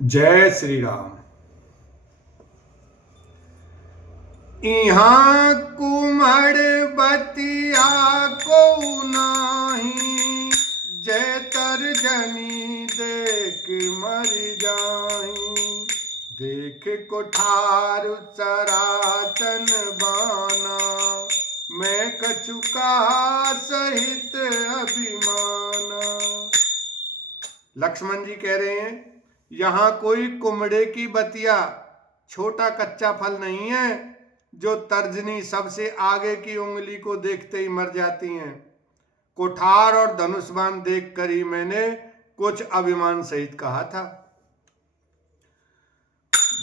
जय श्री राम। यहाँ कुमड़ बतिया को नाही, जय तर्जनी देख मर जाई। देख कोठार चराचन बाना, मैं कछुका सहित अभिमाना। लक्ष्मण जी कह रहे हैं, यहाँ कोई कुमड़े की बतिया, छोटा कच्चा फल नहीं है जो तर्जनी सबसे आगे की उंगली को देखते ही मर जाती हैं। कोठार और धनुष्बाण देख कर ही मैंने कुछ अभिमान सहित कहा था।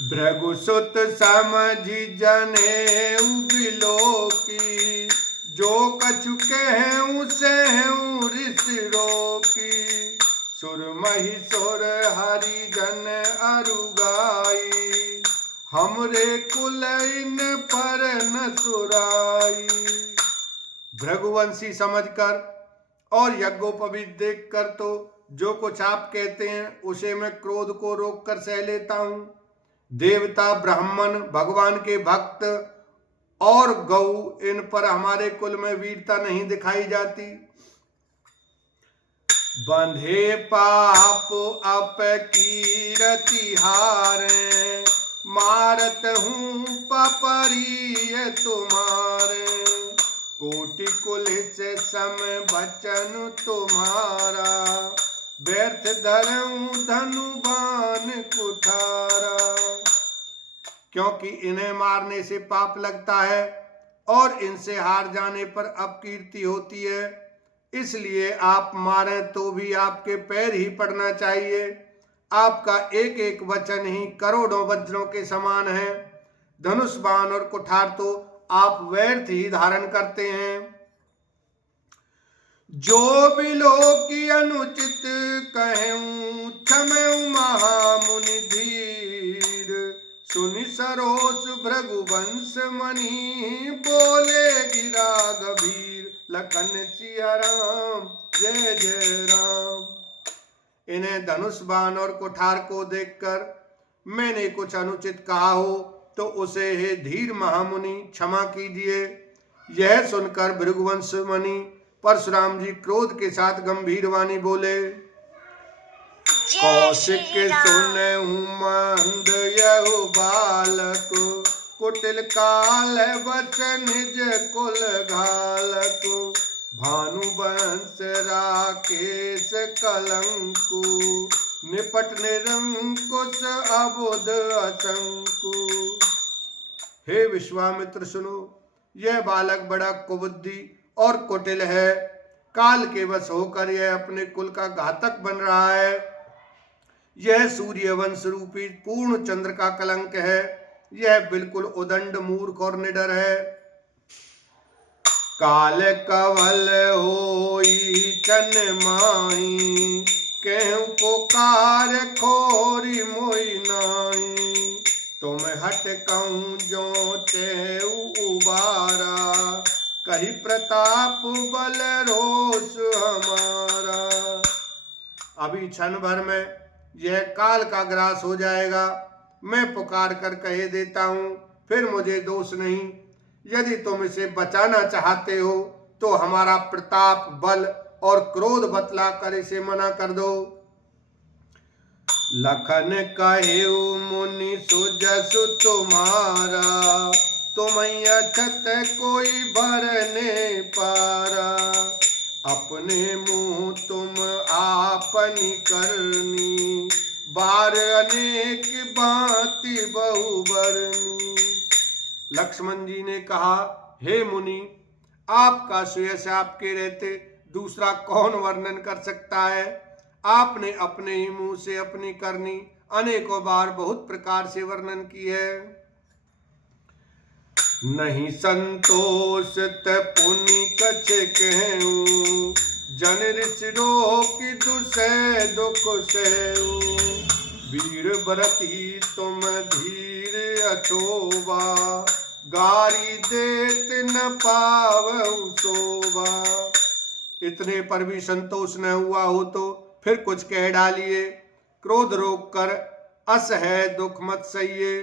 भृगुसुत समझी जने बिलो की, जो कछु कहूं सहूं ऋष रोकी। सुरमही सुर हरिजन अरुगाई, हमरे कुल इन पर न सुराई। भृगुवंशी समझकर और यज्ञोपवीत देखकर तो जो कुछ आप कहते हैं उसे मैं क्रोध को रोककर सह लेता हूं। देवता, ब्राह्मण, भगवान के भक्त और गौ, इन पर हमारे कुल में वीरता नहीं दिखाई जाती। बंधे पाप अपकीरति हारे, मारत हूँ पपरिय तुम्हारे। कोटि कुलिस सम बचन तुम्हारा, व्यर्थ धरऊं धनुबान कुठारा। क्योंकि इन्हें मारने से पाप लगता है और इनसे हार जाने पर अपकीर्ति होती है, इसलिए आप मारें तो भी आपके पैर ही पड़ना चाहिए। आपका एक एक वचन ही करोड़ों वज्रों के समान है। धनुष बाण और कुठार तो आप व्यर्थ ही धारण करते हैं। जो बिलो की अनुचित कहूं, क्षमऊ महामुनि धीर। सुनि सरोस भृगुवंश मणि, बोले गिरा गभीर। लखन सिया राम, जय जय राम। इन्हें धनुष बाण और कुठार को देखकर मैंने कुछ अनुचित कहा हो तो उसे हे धीर महामुनि क्षमा कीजिए। यह सुनकर भृगुवंश मुनि परशुराम जी क्रोध के साथ गंभीर वाणी बोले, कौशिक सुनहु मंद यहु बालक। कुटिल काल बच निज कुल घालक। भानुवंश राकेश कलंकु, निपट निरंकुश अबुध असंकु। हे विश्वामित्र सुनो, यह बालक बड़ा कुबुद्धि और कुटिल है। काल के वश होकर यह अपने कुल का घातक बन रहा है। यह सूर्यवंश रूपी पूर्ण चंद्र का कलंक है। यह बिल्कुल उदंड, मूर्ख और निडर है। काल कवल होई चन माई, कहूं पुकार खोरी मोई नाई। तुम हट कहूं जो तेऊ उबारा, कही प्रताप बल रोष हमारा। अभी क्षण भर में यह काल का ग्रास हो जाएगा। मैं पुकार कर कह देता हूं, फिर मुझे दोष नहीं। यदि तुम इसे बचाना चाहते हो तो हमारा प्रताप, बल और क्रोध बतला कर इसे मना कर दो। लखन कहेऊ मुनि सुजसु तुम्हारा, तुम अछत कोई भरने पारा। अपने मुंह तुम आपनी करनी, बार अनेक भांति बहुबरनी। लक्ष्मण जी ने कहा, हे मुनि, आपका सुयश आपके रहते दूसरा कौन वर्णन कर सकता है। आपने अपने ही मुंह से अपनी करनी अनेकों बार बहुत प्रकार से वर्णन की है। नहीं संतोष पुनि कछ कहूं, जन ऋष रोक दुसै दुख सहूं। वीर व्रती तुम धीर अचोबा, गारी देत न पावहु शोभा। इतने पर भी संतोष न हुआ हो तो फिर कुछ कह डालिए। क्रोध रोक कर अस है दुख मत सहिए।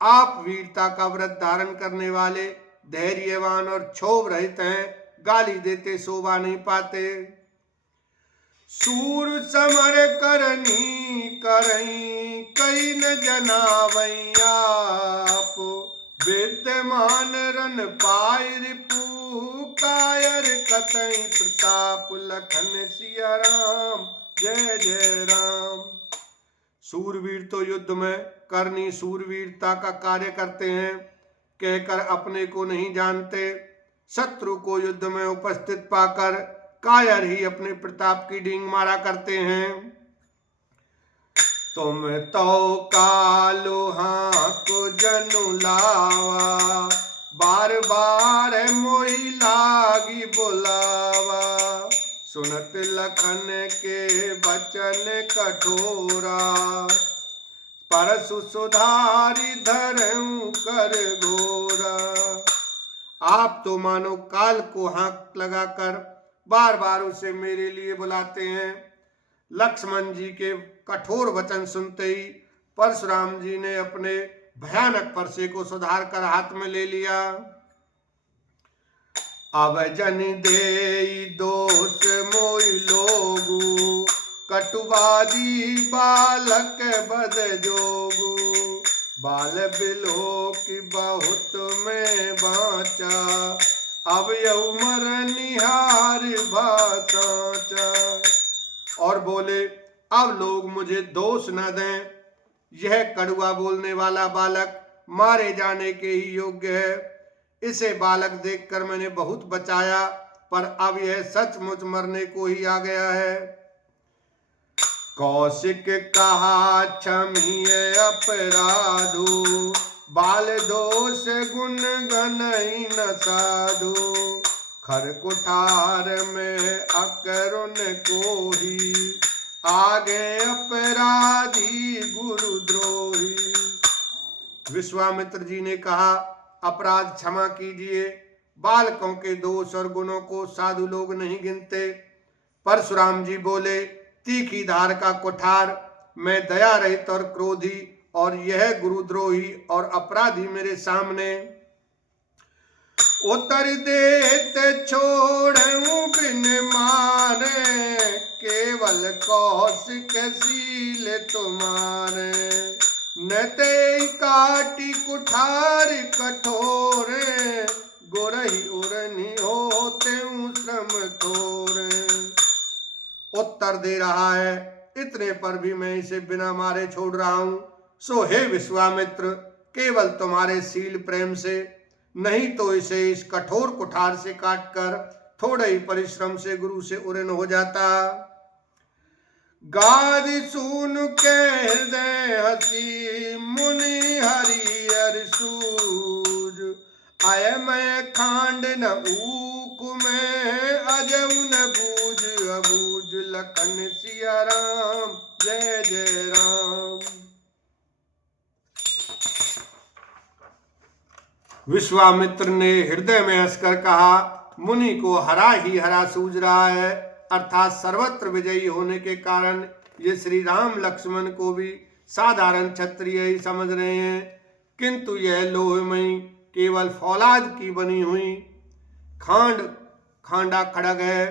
आप वीरता का व्रत धारण करने वाले, धैर्यवान और क्षोभ रहित हैं, गाली देते शोभा नहीं पाते। सूर समर करनी करई कई न जनावई आप, विद्यमान रन पाय रिपु कायर कतई प्रताप लखन सिया राम जय जय राम। सूरवीर तो युद्ध में करनी सूरवीरता का कार्य करते हैं कहकर अपने को नहीं जानते। शत्रु को युद्ध में उपस्थित पाकर कायर ही अपने प्रताप की डींग मारा करते हैं। तुम तो कालो को जनु लावा, बार बार मोई लागी बुलावा, सुनत लखन के बचन कठोरा, परसु सुधारी धरऊं कर घोरा। आप तो मानो काल को हाथ लगाकर बार बार उसे मेरे लिए बुलाते हैं। लक्ष्मण जी के कठोर वचन सुनते ही परशुराम जी ने अपने भयानक परसे को सुधार कर हाथ में ले लिया। अब जन दे दोष मोई लोगु, कटुवादी बालक बद जोगु, बाल बिलो की बहुत में बाचा, अब यऊ मर निहार भाचा। और बोले अब लोग मुझे दोष न दें, यह कड़वा बोलने वाला बालक मारे जाने के ही योग्य है। इसे बालक देखकर मैंने बहुत बचाया, पर अब यह सचमुच मरने को ही आ गया है। कौशिक कहा क्षमिय अपराधो, बाल दोष गुण गनई न साधु, खर कुठार में अकरुण को ही, आगे अपराधी गुरुद्रोही। विश्वामित्र जी ने कहा अपराध क्षमा कीजिए, बालकों के दोष और गुणों को साधु लोग नहीं गिनते। परशुराम जी बोले तीखी धार का कुठार, मैं दया रहित और क्रोधी, और यह गुरुद्रोही और अपराधी मेरे सामने। उतर देते छोड़ूं बिन मारे, केवल कौशिक सील तुम्हारे, न ते काटी कुठार कठोरे, गोरही उरनी होते श्रम थोरे। उत्तर दे रहा है इतने पर भी मैं इसे बिना मारे छोड़ रहा हूं। सो हे विश्वामित्र, केवल तुम्हारे शील प्रेम से, नहीं तो इसे इस कठोर कुठार से काटकर थोड़े ही परिश्रम से गुरु से उरण हो जाता। गाद सुन के हृदय हसी, मुनि हरिहर सूज, आय मैं खांड न ऊक में, अजब न बूझ अबूझ, लखन सिया राम जय जय राम। विश्वामित्र ने हृदय में हंसकर कहा मुनि को हरा ही हरा सूझ रहा है, अर्थात सर्वत्र विजयी होने के कारण ये श्री राम लक्ष्मण को भी साधारण क्षत्रिय ही समझ रहे हैं, किंतु यह लोहमयी केवल फौलाद की बनी हुई खांडा खड़ग है,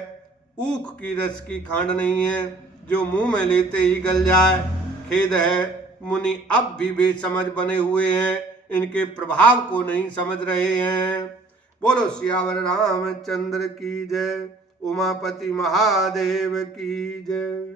ऊख की रस की खांड नहीं है जो मुंह में लेते ही गल जाए। खेद है मुनि अब भी बेसमझ बने हुए हैं, इनके प्रभाव को नहीं समझ रहे हैं। बोलो सियावर रामचंद्र की जय, उमापति महादेव की जय।